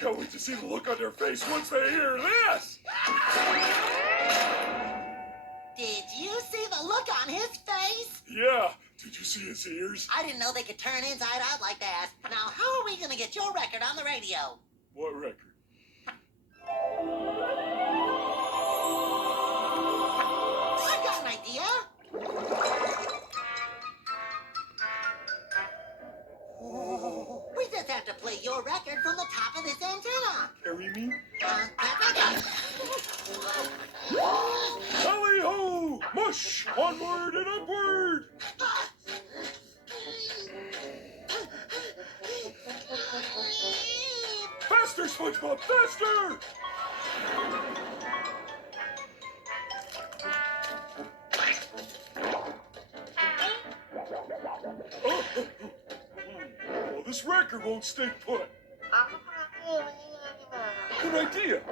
can't wait to see the look on their face once they hear this. Did you see the look on his face? Yeah. Did you see his ears? I didn't know they could turn inside out like that. Now, how are we going to get your record on the radio? What record? I've got an idea. We just have to play your record from the top of this antenna. Carry me? Oh, Tally-ho! Mush! Onward and upward! Faster, SpongeBob, faster! Oh, well, this record won't stay put. Good idea.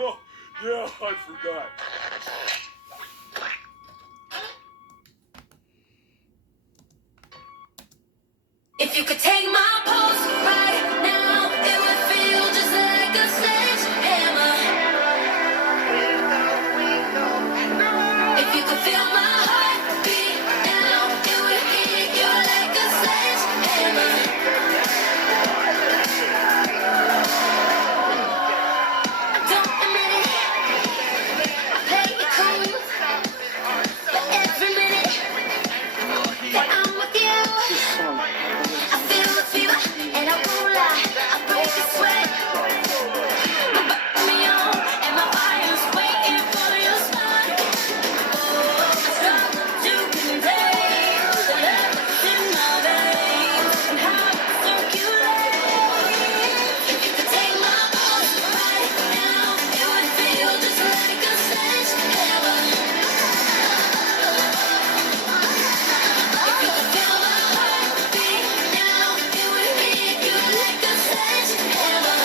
Oh, yeah, I forgot. If you could take my pulse right now, it would feel just like a sledgehammer. If you could feel my heartbeat now, it would hit you like a sledgehammer. I don't admit it, I play it cool, but every minute that I'm with you, I feel the fever, and I won't lie, I break a sweat. You burn me on, and my fire's waiting for your spark. I struggle to contain the love in my veins and how it circulates. If you could take my pulse right now, it would feel just like a sledgehammer. If you could feel my heartbeat now, it would hit you like a sledgehammer.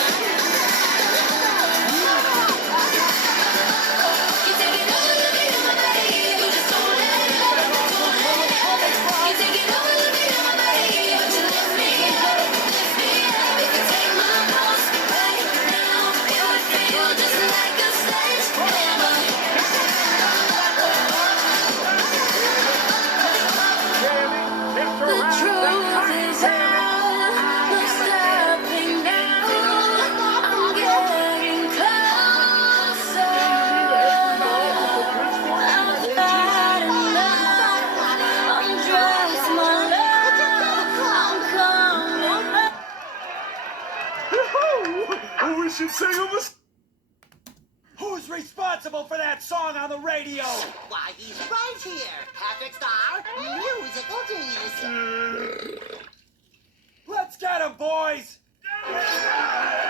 You take it over the beat of my body, you just don't let it go, don't let it go. You take it over the beat of my body, but you lift me up, lift me up. If you take my pulse right now, it would feel just like a sledgehammer. The truth is out, no stopping now. I'm getting closer. I've had enough. Undress my love. I'm coming back. Oh, we should sing them a... Who's responsible for that song on the radio? why, he's right here. Patrick Star, musical genius. Let's get him, boys! Yeah!